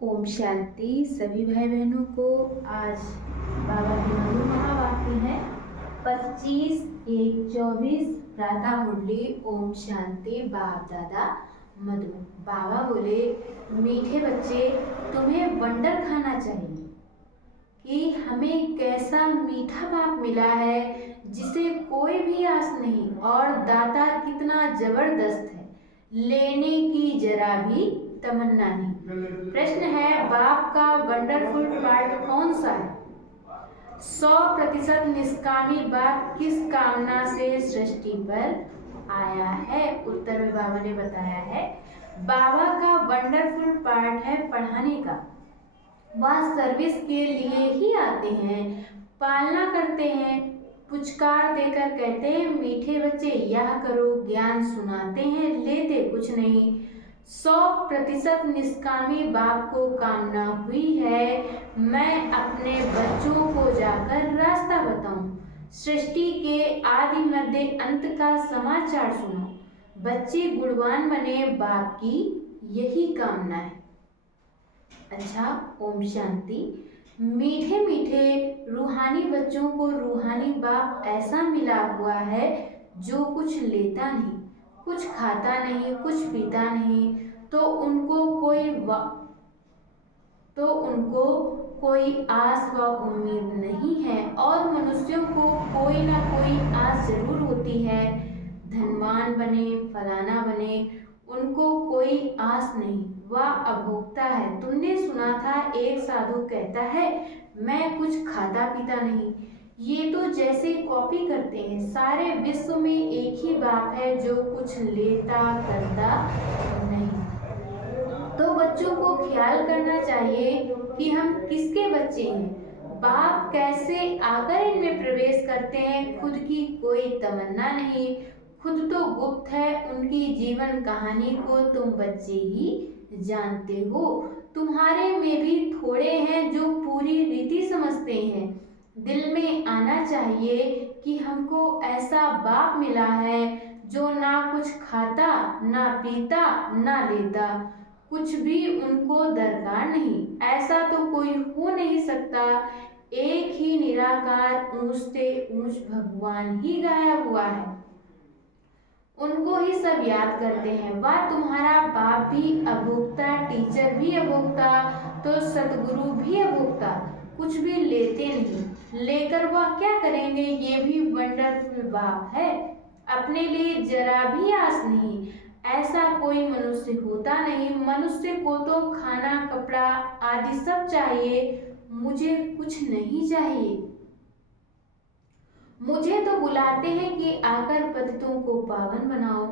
ओम शांति सभी भाई बहनों को। आज बाबा की मधुर महावाक्य है 25/1/24 प्रातः मुरली। ओम शांति। बाप दादा मधु बाबा बोले, मीठे बच्चे, तुम्हें वंडर खाना चाहिए कि हमें कैसा मीठा बाप मिला है जिसे कोई भी आस नहीं, और दाता कितना जबरदस्त है, लेने की जरा भी तमन्ना नहीं। प्रश्न है, बाप का वंडरफुल पार्ट कौन सा है? 100% निष्कामी बाप किस कामना से सृष्टि पर आया है? उत्तर में बाबा ने बताया है, बाबा का वंडरफुल पार्ट है पढ़ाने का। वह सर्विस के लिए ही आते हैं, पालना करते हैं, पुचकार देकर कहते हैं, मीठे बच्चे यह करो, ज्ञान सुनाते हैं, लेते कुछ नहीं। 100% निष्कामी बाप को कामना हुई है, मैं अपने बच्चों को जाकर रास्ता बताऊं, सृष्टि के आदि मध्य अंत का समाचार सुनो, बच्चे गुणवान बने, बाप की यही कामना है। अच्छा, ओम शांति। मीठे मीठे रूहानी बच्चों को रूहानी बाप ऐसा मिला हुआ है जो कुछ लेता नहीं, कुछ खाता नहीं, कुछ पीता नहीं, तो उनको कोई आस व उम्मीद नहीं है। और मनुष्यों को कोई ना कोई आस जरूर होती है, धनवान बने, फलाना बने, उनको कोई आस नहीं, वह अभोक्ता है। तुमने सुना था एक साधु कहता है, मैं कुछ खाता पीता नहीं। ये तो जैसे कॉपी करते हैं। सारे विश्व में एक ही बाप है जो कुछ लेता करता नहीं। तो बच्चों को ख्याल करना चाहिए कि हम किसके बच्चे हैं। बाप कैसे आकर इनमें प्रवेश करते हैं, खुद की कोई तमन्ना नहीं, खुद तो गुप्त है, उनकी जीवन कहानी को तुम बच्चे ही जानते हो। तुम्हारे में भी थोड़े हैं जो पूरी रीति समझते हैं। दिल में आना चाहिए कि हमको ऐसा बाप मिला है जो ना कुछ खाता, ना पीता, ना लेता, कुछ भी उनको दरकार नहीं। ऐसा तो कोई हो नहीं सकता। एक ही निराकार ऊंच से ऊंच भगवान ही गाया हुआ है, उनको ही सब याद करते हैं। वह तुम्हारा बाप भी अभोक्ता, टीचर भी अभोक्ता, तो सतगुरु भी अभोक्ता, कुछ भी लेते नहीं। लेकर वह क्या करेंगे, ये भी वंडरफुल बाप है। अपने लिए जरा भी आस नहीं, ऐसा कोई मनुष्य होता नहीं। मनुष्य को तो खाना, कपड़ा आदि सब चाहिए, मुझे कुछ नहीं चाहिए। मुझे तो बुलाते हैं कि आकर पतितों को पावन बनाओ।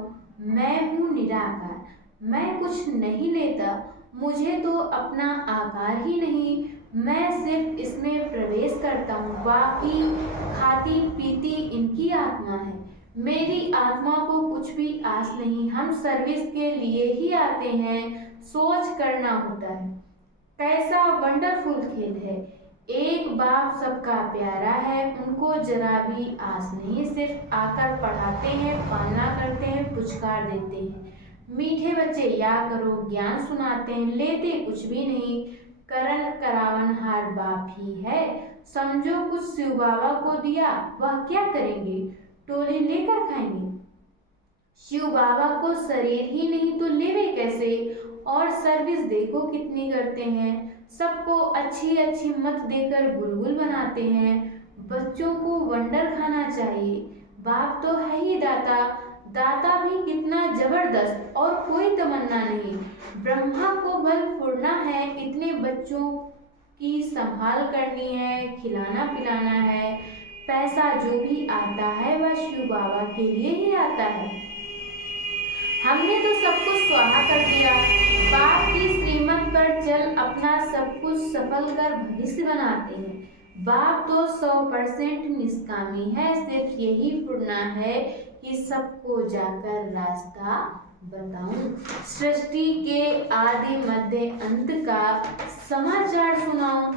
मैं हूँ निराकार, मैं कुछ नहीं लेता, मुझे तो अपना आकार ही नहीं, मैं सिर्फ इसमें प्रवेश करता हूँ। बाकी खाती पीती इनकी आत्मा है, मेरी आत्मा को कुछ भी आस नहीं। हम सर्विस के लिए ही आते हैं, सोच करना होता है। कैसा वंडरफुल खेल है। एक बाप सबका प्यारा है, उनको जरा भी आस नहीं, सिर्फ आकर पढ़ाते हैं, पालना करते हैं, पुचकार देते हैं, मीठे बच्चे या करो, ज्ञान सुनाते हैं, लेते कुछ भी नहीं। करण करावनहार बाप ही है। समझो कुछ शिव बाबा को दिया, वह क्या करेंगे, टोली लेकर खाएंगे। शिव बाबा को शरीर ही नहीं तो लेवे कैसे। और सर्विस देखो कितनी करते हैं, सबको अच्छी अच्छी मत देकर बुलबुल बनाते हैं। बच्चों को वंडर खाना चाहिए। बाप तो है ही दाता, दाता भी कितना जबरदस्त, और कोई तमन्ना नहीं। ब्रह्मा को बल फुरना है, इतने बच्चों की संभाल करनी है, खिलाना पिलाना है। पैसा जो भी आता है वह शिव बाबा के लिए ही आता है। हमने तो सब कुछ स्वाहा कर दिया। बाप की श्रीमत पर चल अपना सब कुछ सफल कर भविष्य बनाते हैं। बाप तो 100% निष्कामी है, सिर्फ यही फुरना है कि सबको जाकर रास्ता बताऊं, सृष्टि के आदि मध्य अंत का समाचार सुनाऊं।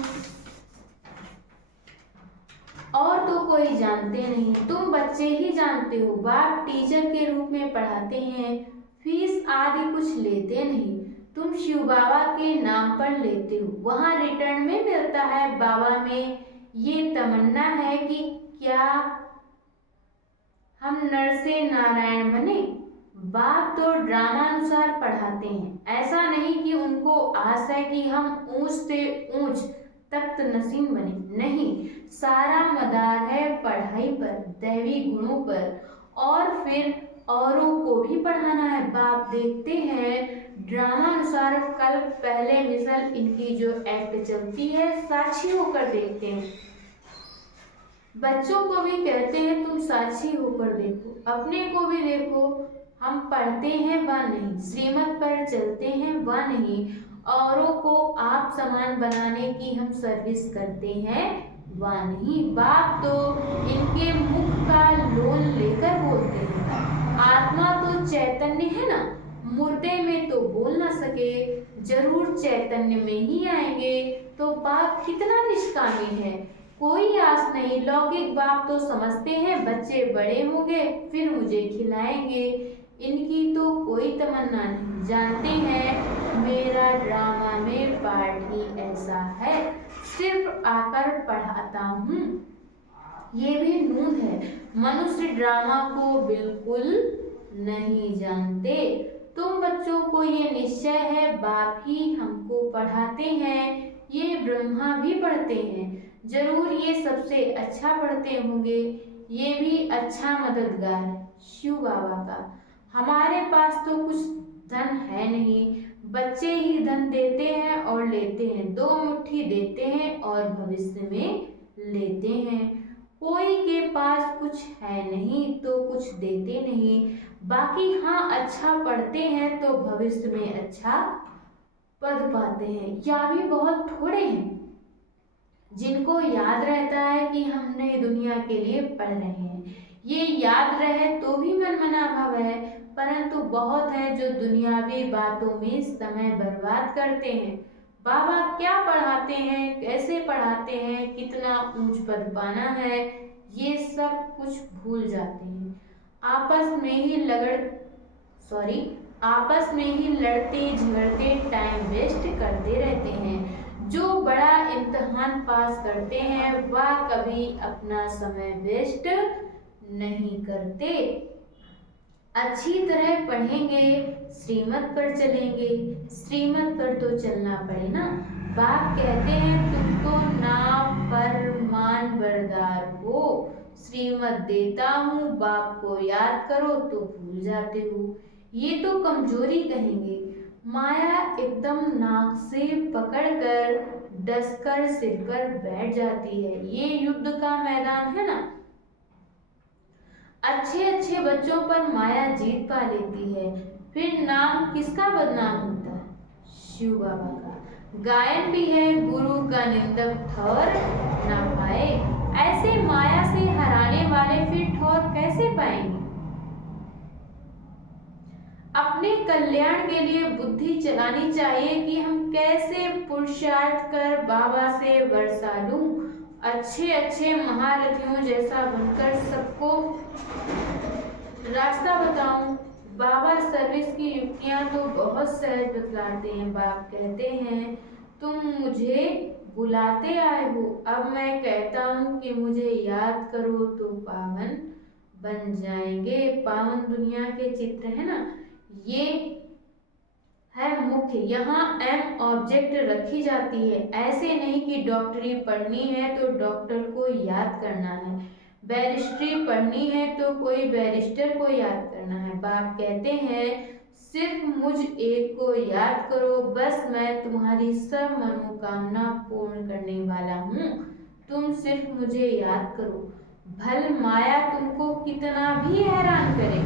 और तो कोई जानते नहीं, तुम बच्चे ही जानते हो। बाप टीचर के रूप में पढ़ाते हैं, फीस आदि कुछ लेते नहीं, तुम शिव बाबा के नाम पर लेते हो, वहाँ रिटर्न में मिलता है। बाबा में ये तमन्ना है कि क्या हम नर से नारायण बने। बाप तो ड्रामानुसार पढ़ाते हैं, ऐसा नहीं कि उनको आस है कि हम ऊंच से ऊंच तख्त नसीन बने। नहीं, सारा मदार है पढ़ाई पर, दैवी गुणों पर, और फिर औरों को भी पढ़ाना है। बाप देखते हैं ड्रामानुसार। कल पहले मिसल इनकी जो एक्ट चलती है, साक्षी होकर देखते हैं। बच्चों को भी कहते हैं तुम साक्षी होकर देखो, अपने को भी देखो। हम पढ़ते हैं व नहीं, श्रीमत पर चलते हैं व नहीं, औरों को आप समान बनाने की हम सर्विस करते हैं व नहीं। बाप तो इनके मुख का लोन लेकर बोलते हैं। आत्मा तो चैतन्य है ना, मुर्दे में तो बोल ना सके, जरूर चैतन्य में ही आएंगे। तो बाप कितना निष्कामी है, कोई आस नहीं। लौकिक बाप तो समझते हैं बच्चे बड़े होंगे फिर मुझे खिलाएंगे, इनकी तो कोई तमन्ना नहीं। जानते हैं मेरा ड्रामा में पार्ट ही ऐसा है, सिर्फ आकर पढ़ाता हूँ। ये भी नून है, मनुष्य ड्रामा को बिल्कुल नहीं जानते। तुम बच्चों को ये निश्चय है बाप ही हमको पढ़ाते हैं, ये ब्रह्मा भी पढ़ते हैं, जरूर ये सबसे अच्छा पढ़ते होंगे, ये भी अच्छा मददगार है शिव बाबा का। हमारे पास तो कुछ धन है नहीं, बच्चे ही धन देते हैं और लेते हैं, दो मुट्ठी देते हैं और भविष्य में लेते हैं। कोई के पास कुछ है नहीं तो कुछ देते नहीं, बाकी हाँ अच्छा पढ़ते हैं तो भविष्य में अच्छा पद पाते हैं। या भी बहुत थोड़े हैं जिनको याद रहता है कि हमने दुनिया के लिए पढ़ रहे हैं। ये याद रहे तो भी मनमना भाव है, परंतु बहुत है जो दुनियावी बातों में समय बर्बाद करते हैं। बाबा क्या पढ़ाते हैं, कैसे पढ़ाते हैं, कितना ऊंच पद पाना है, ये सब कुछ भूल जाते हैं। आपस में ही लड़ते झगड़ते टाइम वेस्ट करते रहते हैं। जो बड़ा इम्तिहान पास करते हैं वह कभी अपना समय वेस्ट नहीं करते। अच्छी तरह पढ़ेंगे, श्रीमत पर चलेंगे। श्रीमत पर तो चलना पड़े ना। बाप कहते हैं तुम तो नाफरमान बरदार हो, श्रीमत देता हूँ, बाप को याद करो तो भूल जाते हो। ये तो कमजोरी कहेंगे। माया एकदम नाक से पकड़कर डसकर सिर पर बैठ जाती है। ये युद्ध का मैदान है ना, अच्छे अच्छे बच्चों पर माया जीत पा लेती है, फिर नाम किसका बदनाम होता है? शिव बाबा का। गायन भी है गुरु का निंदक ठौर ना पाए। ऐसे माया से हराने वाले फिर ठौर कैसे पाएंगे? अपने कल्याण के लिए बुद्धि चलानी चाहिए कि हम कैसे पुरुषार्थ कर बाबा से वर्षा लूं, अच्छे अच्छे महारथियों जैसा बनकर सबको रास्ता बताऊं। बाबा सर्विस की युक्तियां तो बहुत सहज बतलाते हैं। बाप कहते हैं तुम मुझे बुलाते आए हो, अब मैं कहता हूँ कि मुझे याद करो तो पावन बन जाएंगे। पावन दुनिया के चित्र है ना, ये है मुख्य। यहाँ एम ऑब्जेक्ट रखी जाती है। ऐसे नहीं कि डॉक्टरी पढ़नी है तो डॉक्टर को याद करना है, बैरिस्ट्री पढ़नी है तो कोई बैरिस्टर को याद करना है। बाप कहते हैं सिर्फ मुझ एक को याद करो, बस मैं तुम्हारी सब मनोकामना पूर्ण करने वाला हूँ। तुम सिर्फ मुझे याद करो। भल माया तुमको कितना भी हैरान करे,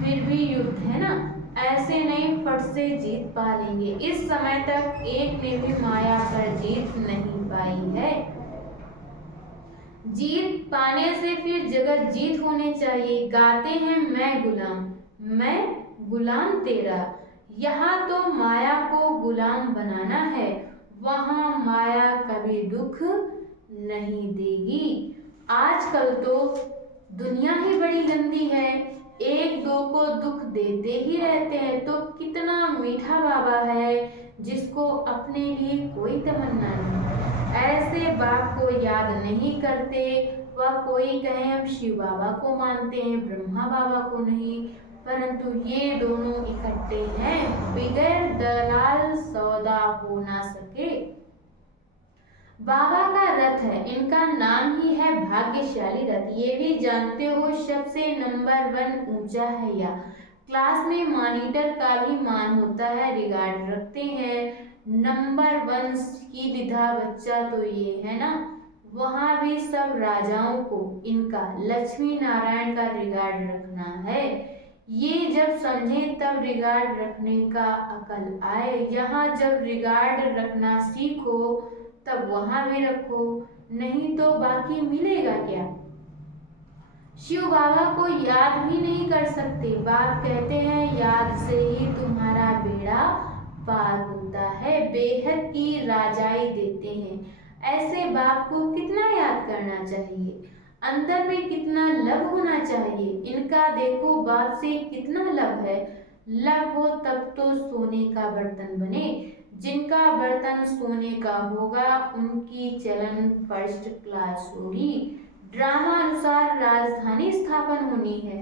फिर भी युद्ध है ना, ऐसे नहीं फट से जीत पा लेंगे। इस समय तक एक ने भी माया पर जीत नहीं पाई है। जीत पाने से फिर जगत जीत होने चाहिए। गाते हैं मैं गुलाम तेरा। यहाँ तो माया को गुलाम बनाना है, वहाँ माया कभी दुख नहीं देगी। आजकल तो दुनिया ही बड़ी गंदी है, एक दो को दुख देते ही रहते हैं। तो कितना मीठा बाबा है जिसको अपने लिए कोई तमन्ना नहीं। ऐसे बाप को याद नहीं करते। वह कोई कहे हम शिव बाबा को मानते हैं, ब्रह्मा बाबा को नहीं, परंतु ये दोनों इकट्ठे हैं, बगैर दलाल सौदा हो ना सके। बाबा का रथ है, इनका नाम ही है भाग्यशाली रथ। ये भी जानते हो सबसे नंबर 1 ऊंचा है या क्लास में मॉनिटर का भी मान होता है, रिगार्ड रखते हैं। नंबर 1 की लिधा बच्चा तो ये है ना। वहां भी सब राजाओं को इनका लक्ष्मी नारायण का रिगार्ड रखना है। ये जब समझे तब रिगार्ड रखने का अकल आए। यहाँ जब रिगार्ड रखना सीखो तब वहां भी रखो, नहीं तो बाकी मिलेगा क्या। शिव बाबा को याद भी नहीं कर सकते। बाप कहते हैं याद से ही तुम्हारा बेड़ा पार होता है, बेहद की राजाई देते हैं। ऐसे बाप को कितना याद करना चाहिए, अंदर में कितना लव होना चाहिए। इनका देखो बाप से कितना लव है। लव हो तब तो सोने का बर्तन बने। जिनका बर्तन सोने का होगा उनकी चलन फर्स्ट क्लास होगी। ड्रामा अनुसार राजधानी स्थापन होनी है,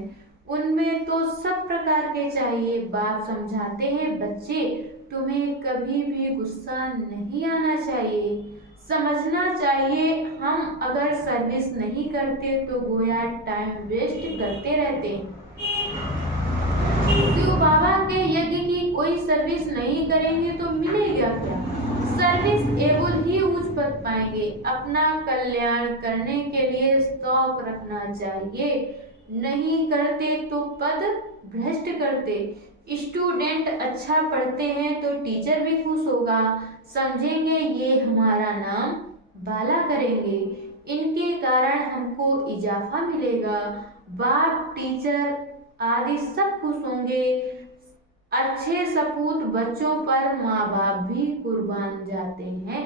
उनमें तो सब प्रकार के चाहिए। बाप समझाते हैं बच्चे तुम्हें कभी भी गुस्सा नहीं आना चाहिए, समझना चाहिए हम अगर सर्विस नहीं करते तो गोया टाइम वेस्ट करते रहते हैं। शिव बाबा के यज्ञ की कोई सर्विस नहीं करेंगे तो मिलेगा क्या। सर्विस एबल ही ऊंच पद पाएंगे। अपना कल्याण करने के लिए शौक रखना चाहिए, नहीं करते तो पद भ्रष्ट करते। स्टूडेंट अच्छा पढ़ते हैं तो टीचर भी खुश होगा, समझेंगे ये हमारा नाम बाला करेंगे, इनके कारण हमको इजाफा मिलेगा। बाप टीचर आदि सब खुश होंगे। अच्छे सपूत बच्चों पर माँ बाप भी कुर्बान जाते हैं।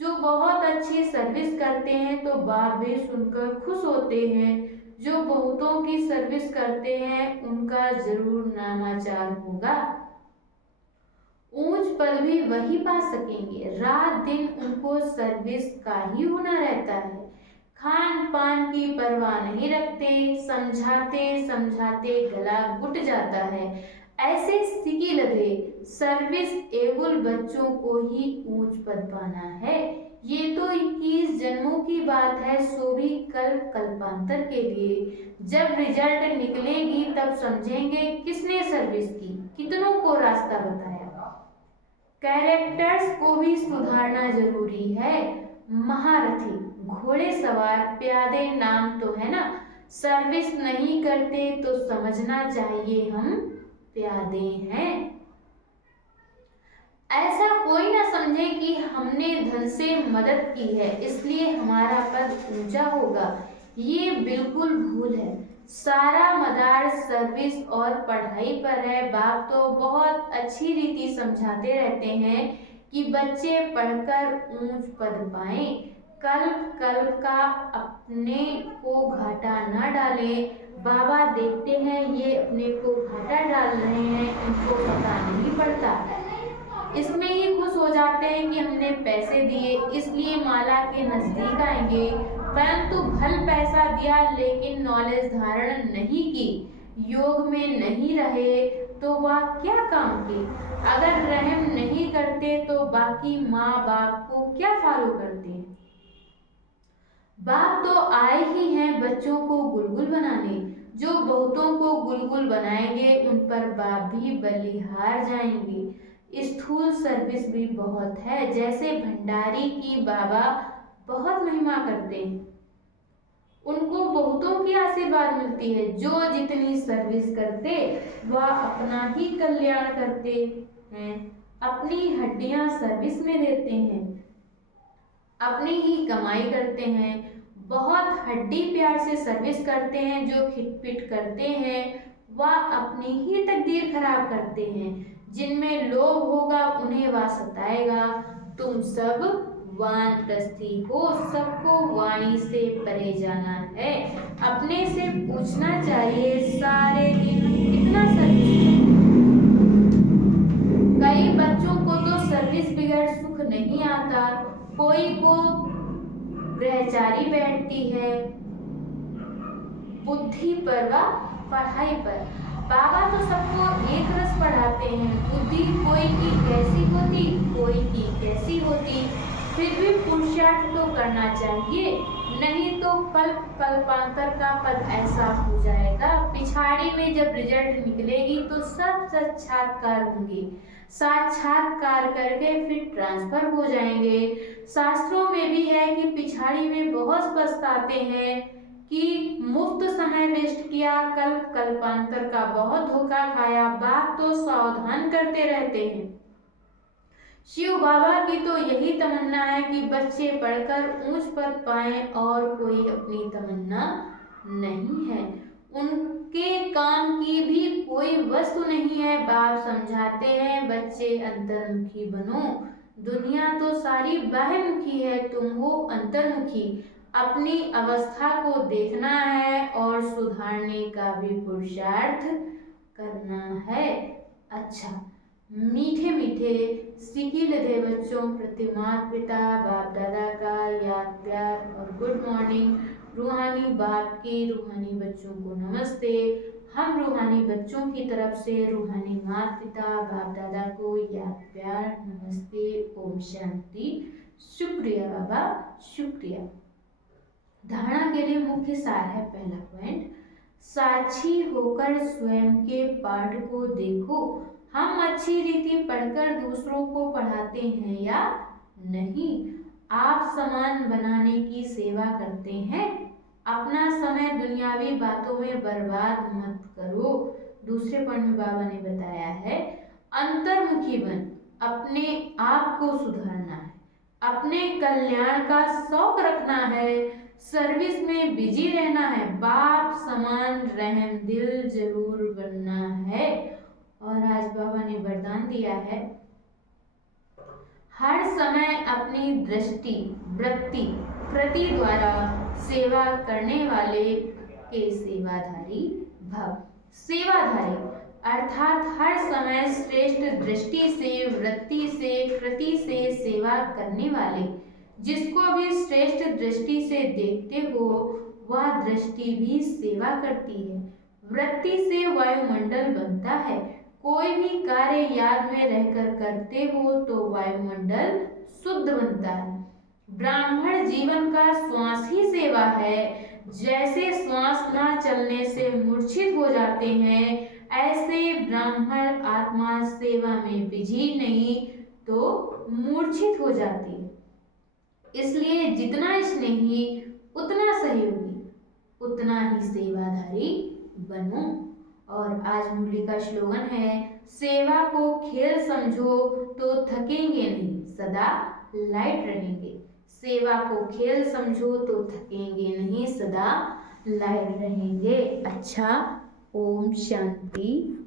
जो बहुत अच्छी सर्विस करते हैं तो बाप भी सुनकर खुश होते हैं। जो बहुतों की सर्विस करते हैं उनका जरूर नामाचार होगा। ऊंच पद भी वही पा सकेंगे। रात दिन उनको सर्विस का ही होना रहता है। खान पान की परवाह नहीं रखते, समझाते समझाते गला घुट जाता है। ऐसे सिकी लगे सर्विस एबल बच्चों को ही ऊंच पद पाना है। ये तो 21 जन्मों की बात है, सो भी कल्प कल्पांतर के लिए। जब रिजल्ट निकलेगी तब समझेंगे किसने सर्विस की, कितनों को रास्ता बताया। कैरेक्टर्स को भी सुधारना जरूरी है। महारथी, घोड़े सवार, प्यादे नाम तो है ना। सर्विस नहीं करते तो समझना चाहिए हम प्यादे हैं। ऐसा कोई ना समझे कि हमने धन से मदद की है इसलिए हमारा पद ऊंचा होगा, ये बिल्कुल भूल है। सारा मदार सर्विस और पढ़ाई पर है। बाप तो बहुत अच्छी रीति समझाते रहते हैं कि बच्चे पढ़कर ऊंच पद पाएं। कल्प कल्प का अपने को घाटा न डालें। बाबा देखते हैं ये अपने को घाटा डाल रहे हैं, इनको पता नहीं पड़ता, इसमें ही खुश हो जाते हैं कि हमने पैसे दिए इसलिए माला के नजदीक आएंगे। परंतु भल पैसा दिया लेकिन नॉलेज धारण नहीं की, योग में नहीं रहे तो वह क्या काम की। अगर रहम नहीं करते तो बाकी माँ बाप को क्या फॉलो करते हैं। बाप तो आए ही हैं बच्चों को गुलगुल बनाने। जो बहुतों को गुलगुल बनाएंगे उन पर बाप भी बलिहार जाएंगे। स्थूल सर्विस भी बहुत है, जैसे भंडारी की बाबा बहुत महिमा करते हैं, उनको बहुतों की आशीर्वाद मिलती है। जो जितनी सर्विस करते वह अपना ही कल्याण करते हैं, अपनी हड्डियां सर्विस में देते हैं, अपनी ही कमाई करते हैं। बहुत हड्डी प्यार से सर्विस करते हैं। जो खिटपिट करते हैं वह अपनी ही तकदीर खराब करते हैं। जिनमें लोभ होगा उन्हें वह सताएगा। तुम सब वानप्रस्थी हो, सबको वाणी से परे जाना है। अपने से पूछना चाहिए सारे दिन कितना सर्विस। कई बच्चों को तो सर्विस बगैर सुख नहीं आता, कोई को ब्रह्मचारी बैठती है बुद्धि पर व पढ़ाई पर। बाबा तो सबको एक रस पढ़ाते हैं, बुद्धि कोई की कैसी होती, कोई की कैसी होती, फिर भी पुरुषार्थ तो करना चाहिए, नहीं तो कल्पांतर का पद ऐसा हो जाएगा। पिछाड़ी में जब रिजल्ट निकलेगी तो सब साक्षात्कार होंगे, साक्षात्कार करके फिर ट्रांसफर हो जाएंगे। शास्त्रों में भी है कि पिछाड़ी में बहुत पछताते हैं कि मुफ्त समय वेस्ट किया, कल्पांतर का बहुत धोखा खाया। बाप तो सावधान करते रहते हैं। शिव बाबा की तो यही तमन्ना है कि बच्चे पढ़कर ऊंच पद पाएं, और कोई अपनी तमन्ना नहीं है। उनके काम की भी कोई वस्तु नहीं है। बाप समझाते हैं बच्चे अंतर्मुखी बनो, दुनिया तो सारी बाह्यमुखी है, तुम हो अंतर्मुखी। अपनी अवस्था को देखना है और सुधारने का भी पुरुषार्थ करना है। अच्छा, मीठे मीठे सिकी लदे बच्चों प्रति माता पिता बाप दादा का याद प्यार और गुड मॉर्निंग। रूहानी बाप की रूहानी बच्चों को नमस्ते। हम रूहानी बच्चों की तरफ से रूहानी माता पिता बाप दादा को याद प्यार नमस्ते, ओम शांति। शुक्रिया बाबा, शुक्रिया। धारणा के लिए मुख्य सार है। पहला पॉइंट, साक्षी होकर स्वयं के पाठ को देखो। हम अच्छी रीति पढ़कर दूसरों को पढ़ाते हैं या नहीं? आप समान बनाने की सेवा करते हैं? अपना समय दुनियावी बातों में बर्बाद मत करो। दूसरे पॉइंट में बाबा ने बताया है, अंतर्मुखी बन, अपने आप को सुधारना है, अपने कल्याण का शौक रखना है, सर्विस में बिजी रहना है, बाप समान रहम दिल जरूर बनना है। और आज बाबा ने वरदान दिया है, हर समय अपनी दृष्टि वृत्ति कृति द्वारा सेवा करने वाले के सेवाधारी भव। सेवाधारी अर्थात हर समय श्रेष्ठ दृष्टि से वृत्ति से कृति से सेवा करने वाले। जिसको भी श्रेष्ठ दृष्टि से देखते हो वह दृष्टि भी सेवा करती है। वृत्ति से वायुमंडल बनता है। कोई भी कार्य याद में रहकर करते हो तो वायुमंडल शुद्ध बनता है। ब्राह्मण जीवन का श्वास ही सेवा है। जैसे श्वास न चलने से मूर्छित हो जाते हैं, ऐसे ब्राह्मण आत्मा सेवा में बिजी नहीं तो मूर्छित हो जाती है। इसलिए जितना स्नेही उतना सहयोगी, उतना ही सेवाधारी बनो। और आज मुरली का स्लोगन है, सेवा को खेल समझो तो थकेंगे नहीं, सदा लाइट रहेंगे। सेवा को खेल समझो तो थकेंगे नहीं, सदा लाइट रहेंगे। अच्छा, ओम शांति।